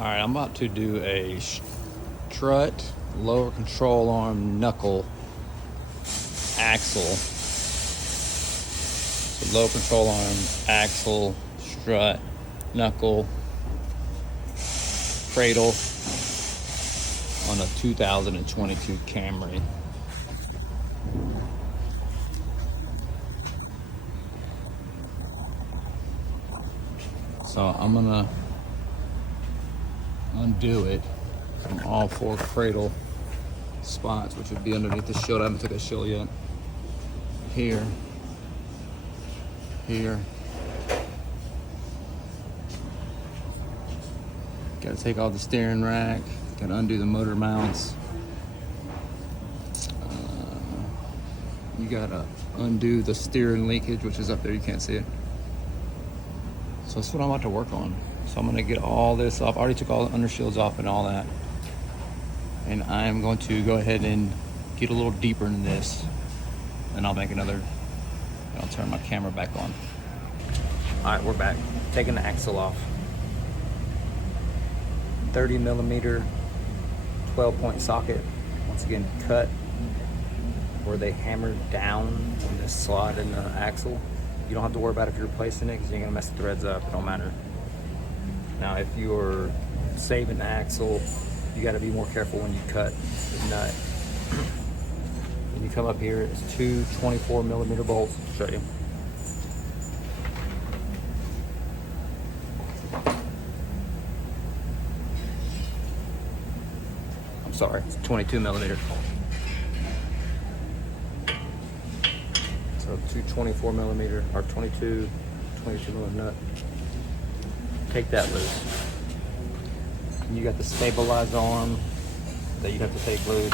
Alright, I'm about to do a strut, lower control arm, knuckle, axle. So low control arm, axle, strut, knuckle, cradle on a 2022 Camry. So I'm gonna undo it from all four cradle spots, which would be underneath the shield. I haven't took a shield yet. Here, here. Gotta take off the steering rack. Gotta undo the motor mounts. You gotta undo the steering linkage, which is up there. You can't see it. So that's what I'm about to work on. So I'm gonna get all this off. I already took all the undershields off and all that. And I'm going to go ahead and get a little deeper in this. And I'll make another, I'll turn my camera back on. All right, we're back. Taking the axle off. 30 millimeter, 12-point socket. Once again, cut where they hammered down on this slot in the axle. You don't have to worry about if you're replacing it because you're gonna mess the threads up. It don't matter. Now, if you're saving the axle, you got to be more careful when you cut the nut. When you come up here, it's two 24 millimeter bolts. I'll show you. I'm sorry, it's 22 millimeter. So two 24 millimeter or 22 millimeter nut. Take that loose. And you got the stabilized arm that you have to take loose.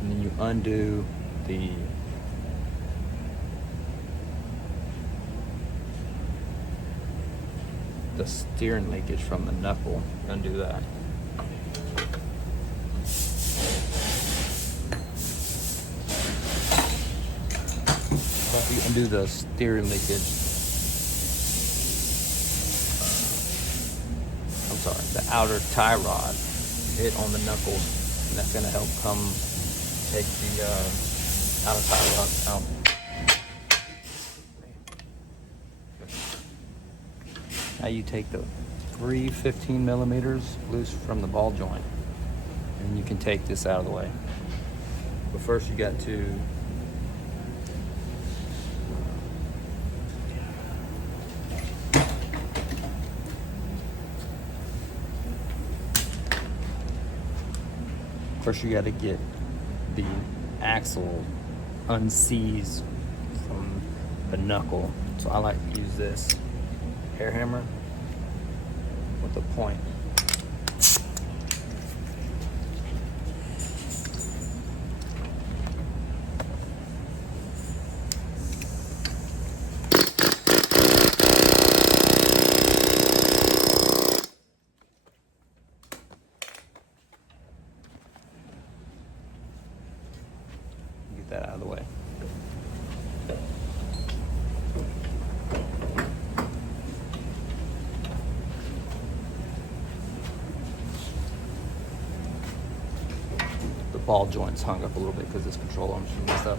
And then you undo the steering linkage from the knuckle. Undo that. You undo the steering linkage. I'm sorry, the outer tie rod hit on the knuckles, and that's gonna help come take the outer tie rod out. Now you take the three 15 millimeters loose from the ball joint, and you can take this out of the way. But first you got to get the axle unseized from the knuckle. So I like to use this hair hammer with a point. That out of the way. The ball joint's hung up a little bit because this control arm's messed up.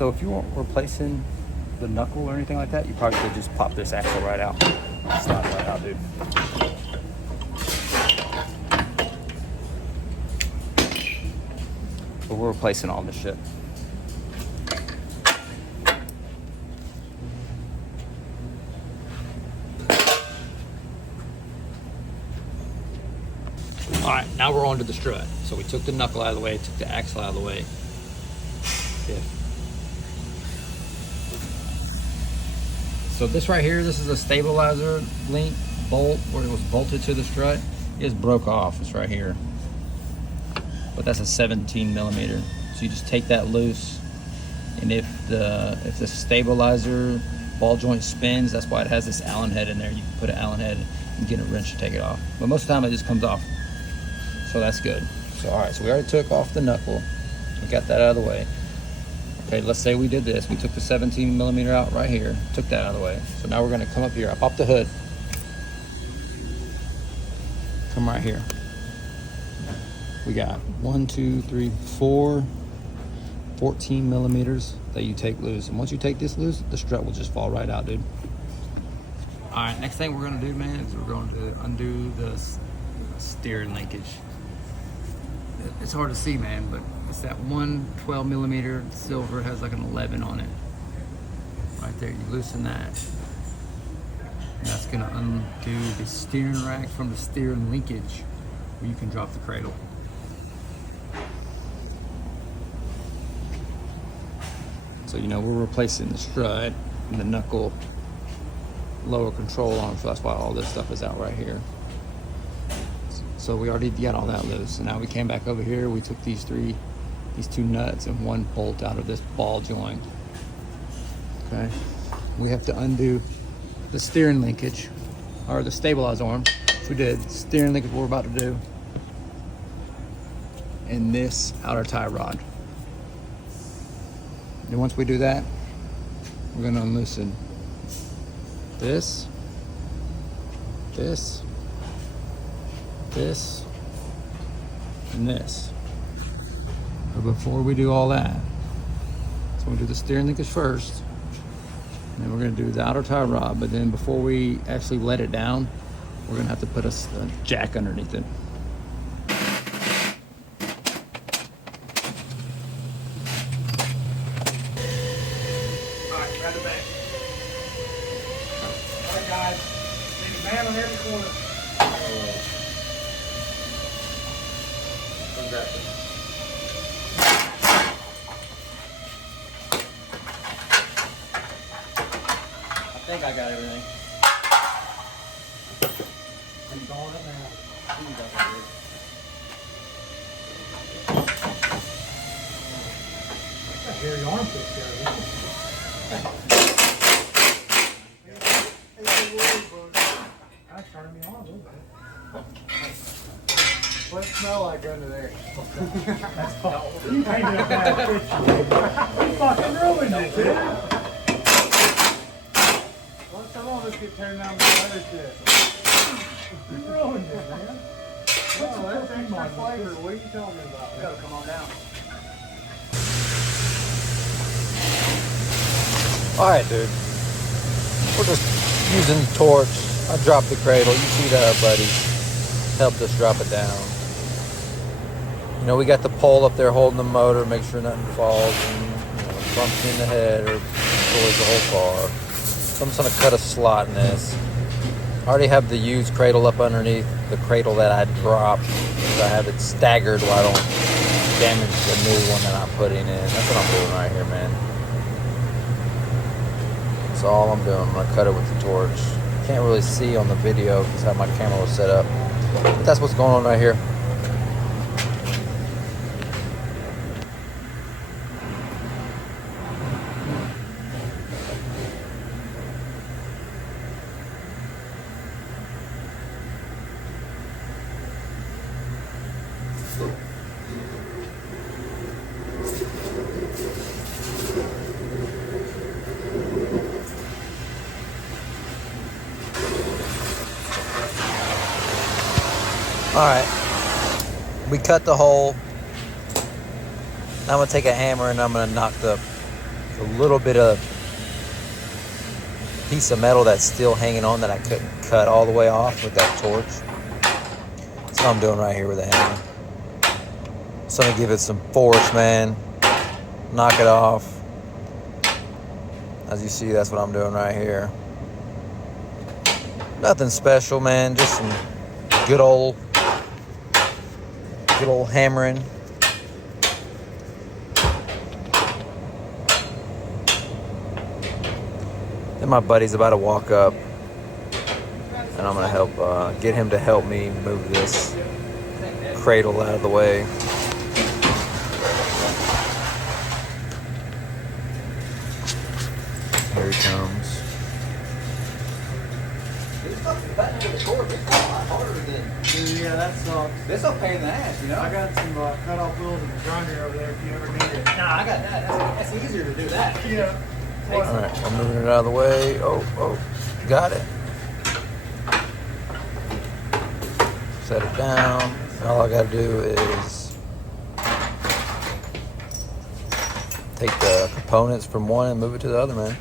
So if you weren't replacing the knuckle or anything like that, you probably could just pop this axle right out. Slide it right out, dude. But we're replacing all this shit. All right, now we're on to the strut. So we took the knuckle out of the way, took the axle out of the way. Yeah. So this right here, this is a stabilizer link bolt where it was bolted to the strut. It just broke off, it's right here. But that's a 17 millimeter. So you just take that loose, and if the stabilizer ball joint spins, that's why it has this Allen head in there. You can put an Allen head and get a wrench to take it off. But most of the time it just comes off. So that's good. So all right, so we already took off the knuckle. We got that out of the way. Okay, let's say we did this. We took the 17 millimeter out right here, took that out of the way. So now we're gonna come up here. I pop the hood. Come right here. We got 1, 2, 3, 4, 14 millimeters that you take loose. And once you take this loose, the strut will just fall right out, dude. All right, next thing we're gonna do, man, is we're going to undo the steering linkage. It's hard to see, man, but it's that one 12 millimeter silver, has like an 11 on it. Right there, you loosen that. And that's gonna undo the steering rack from the steering linkage where you can drop the cradle. So, you know, we're replacing the strut and the knuckle lower control arm, so that's why all this stuff is out right here. So we already got all that loose. So now we came back over here, we took these two nuts and one bolt out of this ball joint. Okay. We have to undo the steering linkage, or the stabilizer arm, which we did. Steering linkage we're about to do. And this outer tie rod. And once we do that, we're gonna unloosen this, and this. But before we do all that, so we'll do the steering linkage first, and then we're gonna do the outer tie rod, but then before we actually let it down, we're gonna have to put a jack underneath it. Alright, grab the back. Alright guys, need a man on every corner. I think I got everything. I'm going up now. Got hairy armpits there, huh? That's turning me on a little bit. What it smell like under there? That's fine. You painted a bad picture. You fucking ruined it, dude. Well, some of us get turned on by other shit. You ruined it, man. Oh, that's extra flavor. What are you talking about? You gotta come on down. Alright, dude. We're just using the torch. I dropped the cradle. You see that our buddy helped us drop it down. You know, we got the pole up there holding the motor, make sure nothing falls and, you know, bumps you in the head or destroys the whole car. So I'm just gonna cut a slot in this. I already have the used cradle up underneath the cradle that I dropped. So I have it staggered while I don't damage the new one that I'm putting in. That's what I'm doing right here, man. That's all I'm doing. I'm gonna cut it with the torch. Can't really see on the video because how my camera was set up. But that's what's going on right here. Alright, we cut the hole. Now I'm going to take a hammer and I'm going to knock the a little bit of piece of metal that's still hanging on that I couldn't cut all the way off with that torch. That's what I'm doing right here with the hammer. So I'm gonna give it some force, man. Knock it off. As you see, that's what I'm doing right here. Nothing special, man. Just some good old hammering. Then my buddy's about to walk up, and I'm gonna help get him to help me move this cradle out of the way. Here he comes. Yeah, that sucks. This a pain in the ass, you know? I got some cut-off wheels and a grinder over there if you ever need it. Nah, I got that. That's easier to do that. Yeah. All right, I'm moving it out of the way. Oh, got it. Set it down. All I gotta do is take the components from one and move it to the other, man.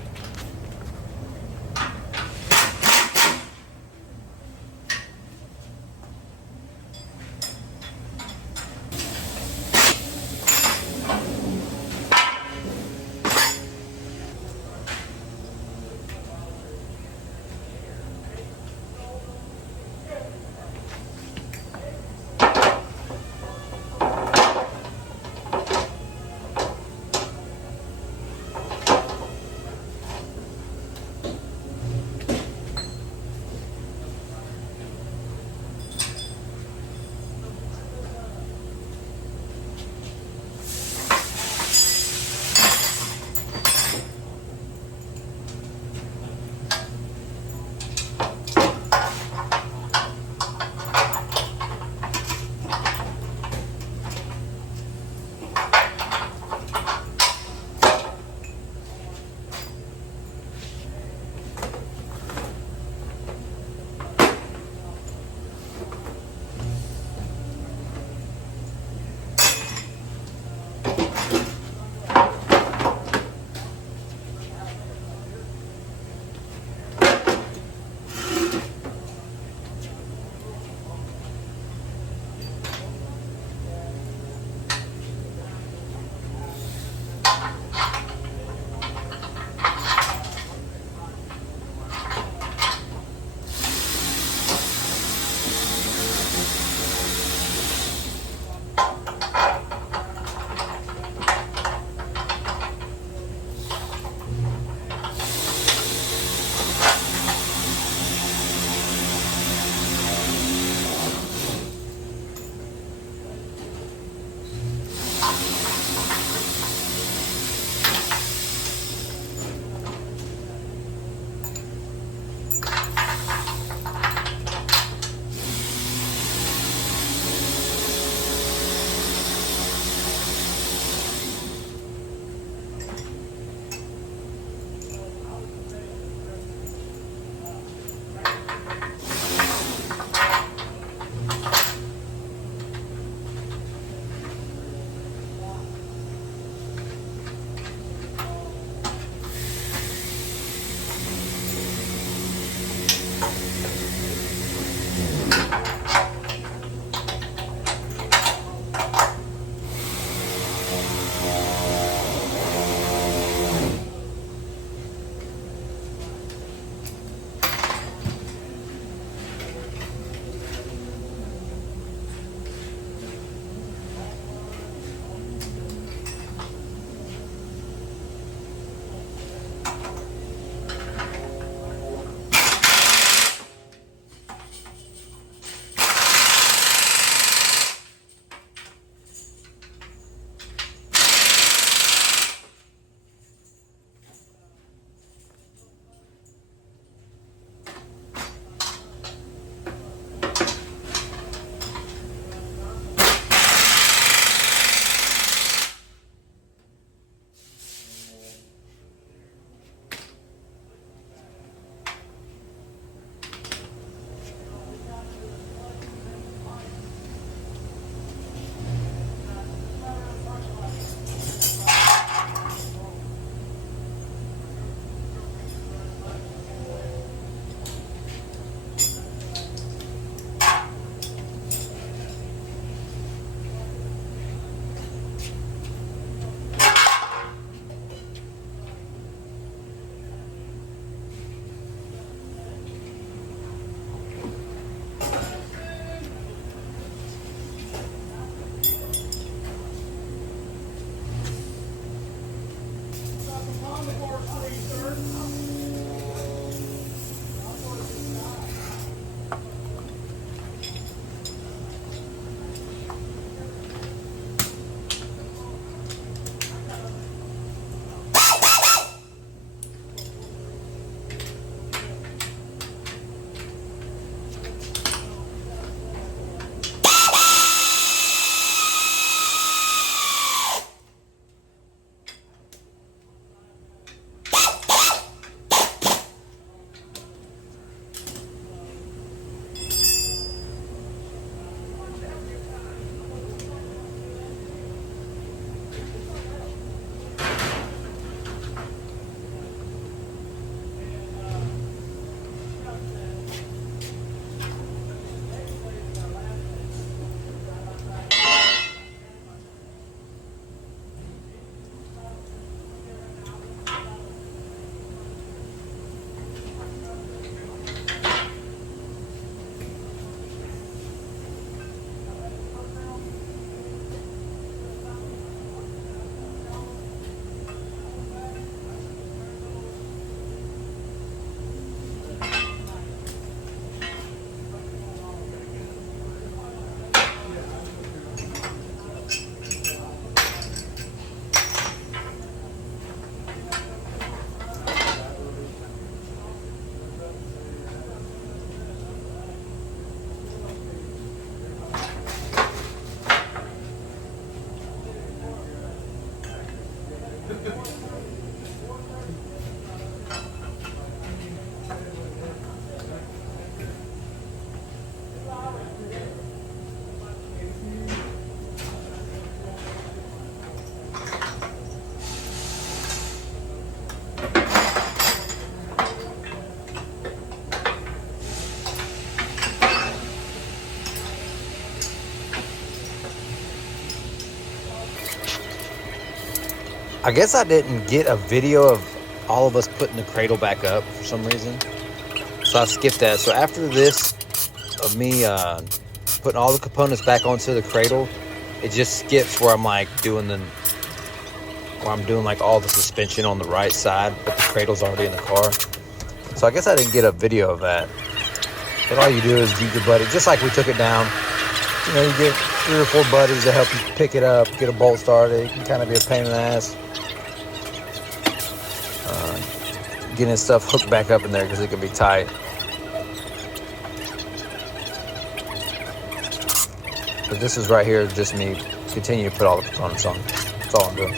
I guess I didn't get a video of all of us putting the cradle back up for some reason. So I skipped that. So after this, of me putting all the components back onto the cradle, it just skips where I'm like doing like all the suspension on the right side, but the cradle's already in the car. So I guess I didn't get a video of that. But all you do is get your buddy, just like we took it down. You know, you get 3 or 4 buddies to help you pick it up, get a bolt started. It can kind of be a pain in the ass. Getting stuff hooked back up in there because it can be tight. But this is right here, just me continue to put all the components on. That's all I'm doing.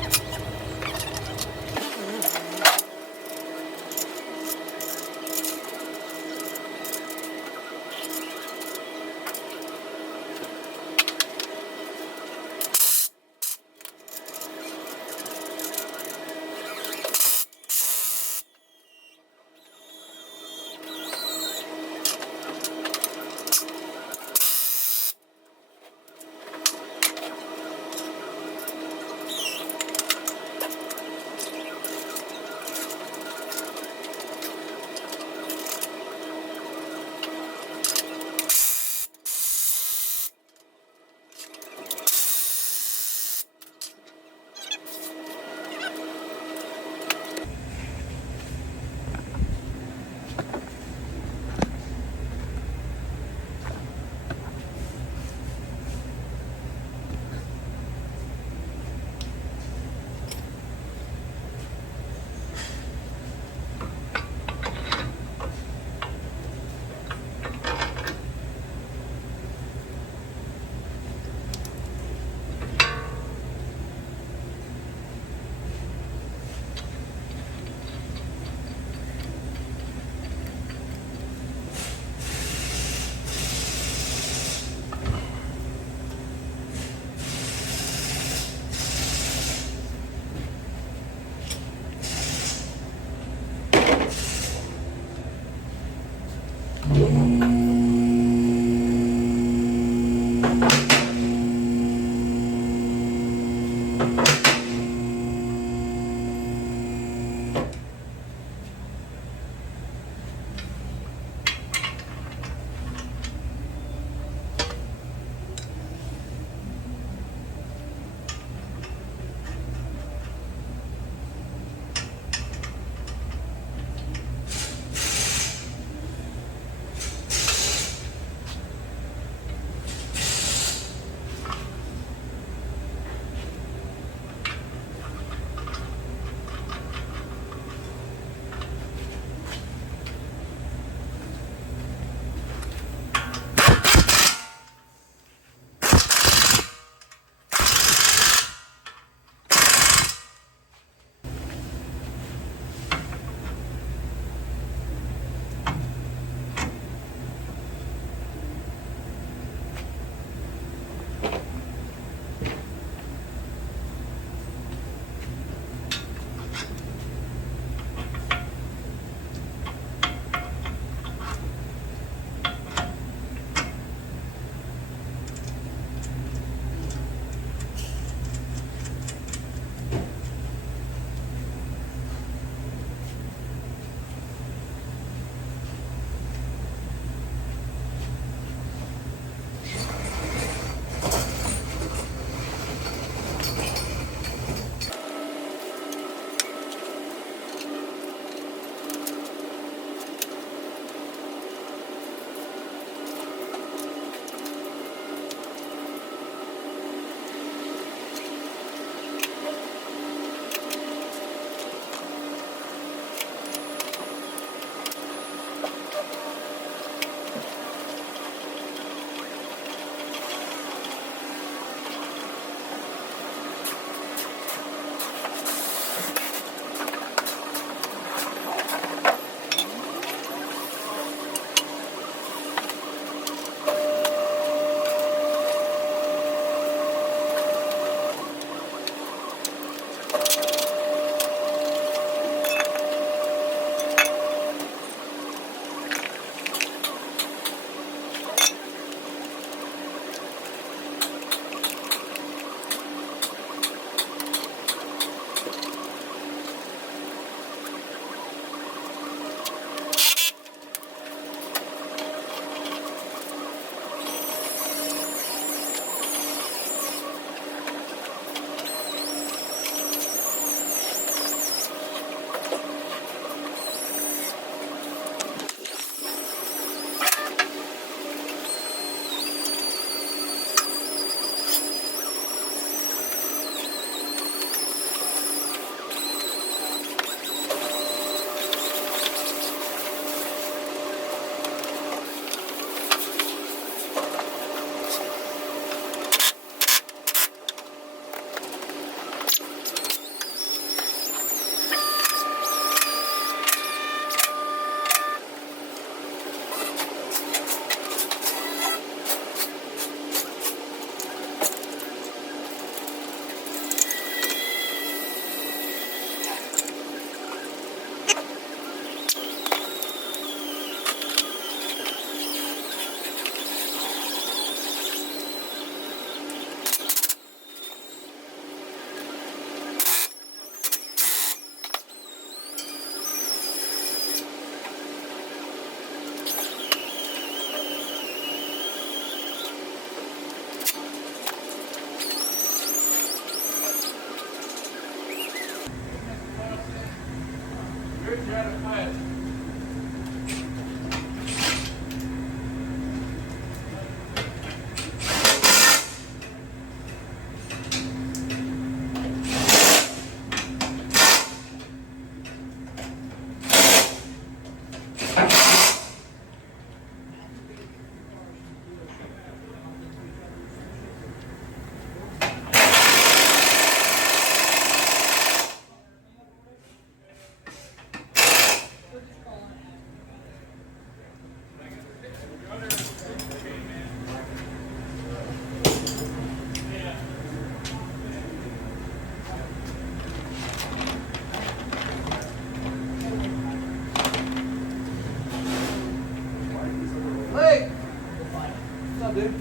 Hey! What's up, dude?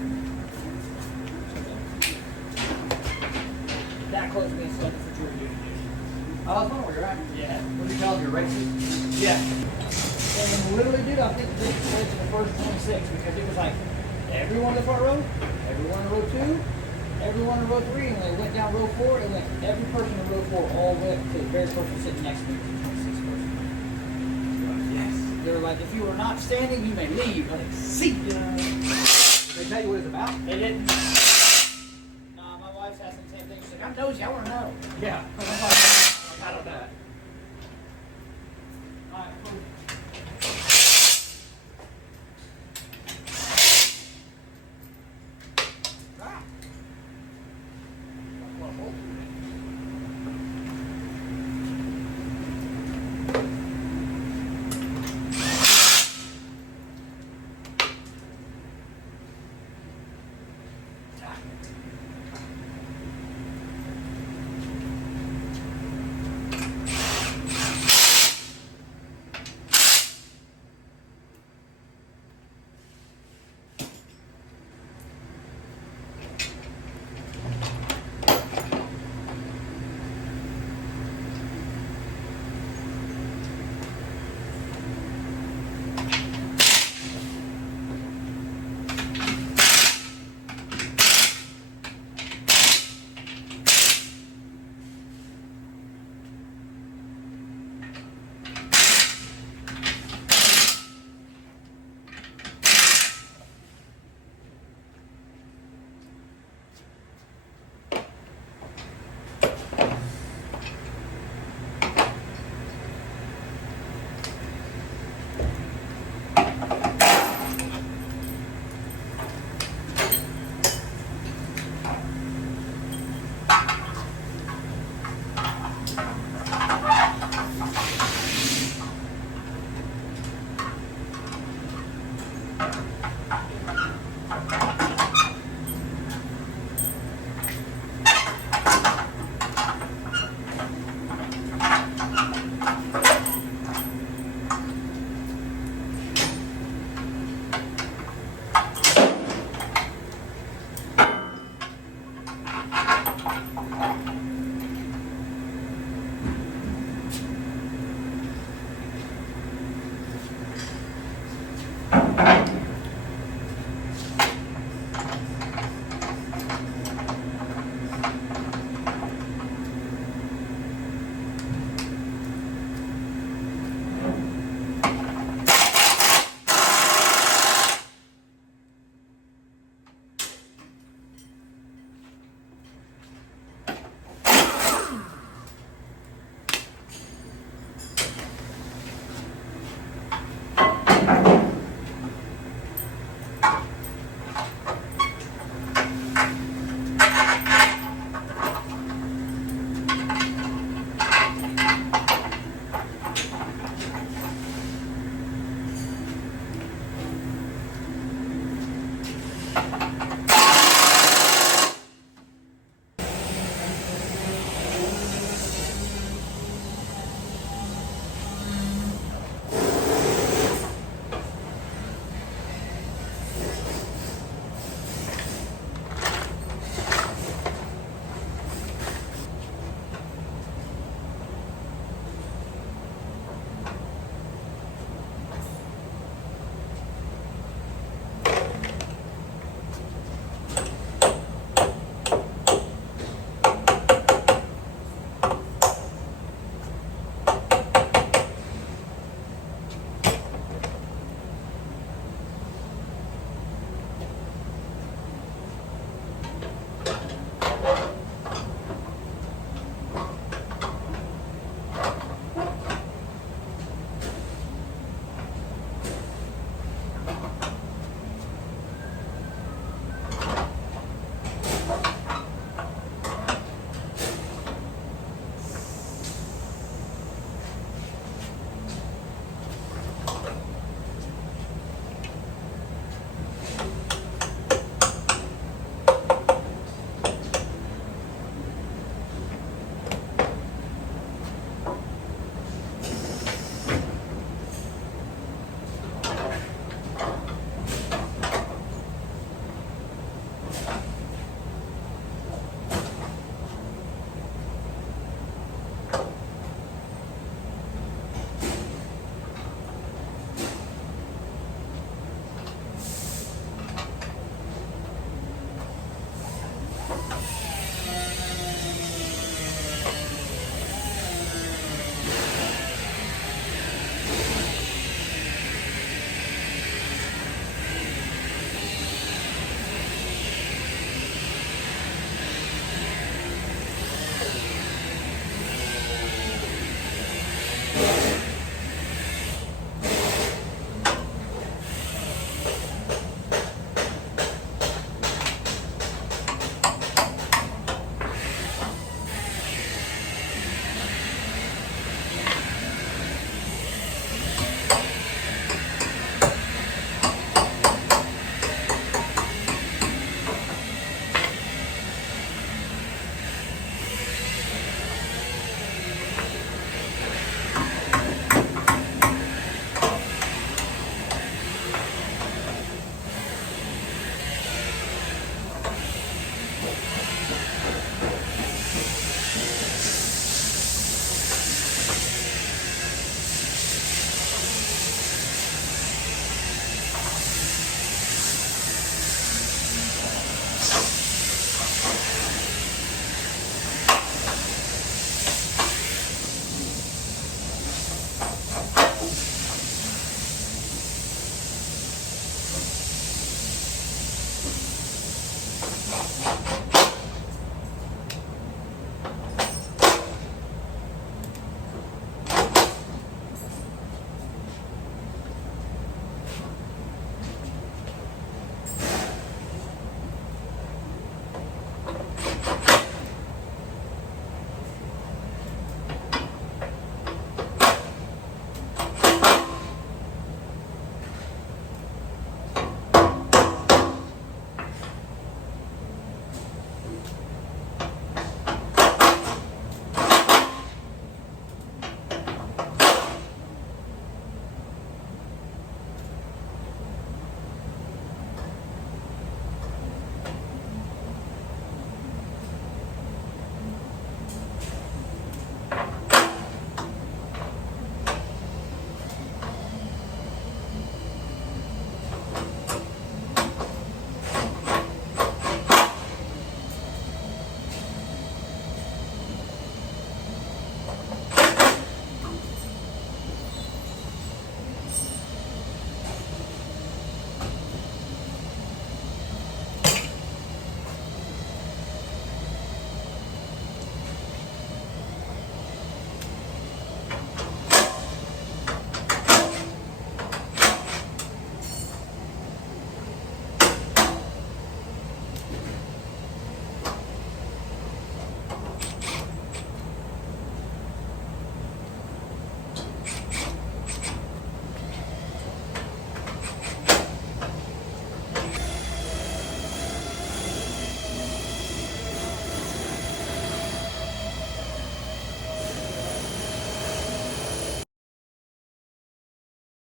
That close being something for jury duty. Oh, that's where you're at? Yeah. What do you call them, your races? Yeah. And literally, dude, I think this was the first 26 because it was like everyone in the front row, everyone in row 2, everyone in row 3, and they went down row 4, and like every person in row 4 all went to the very person sitting next to me, the 26th person. Yes. They were like, if you are not standing, you may leave. I'm like, see ya. Did they tell you what it's about? They didn't. Nah, my wife's asking the same thing. She's like, I'm nosy, I want to know. Yeah. I don't know. Alright, cool. Ah.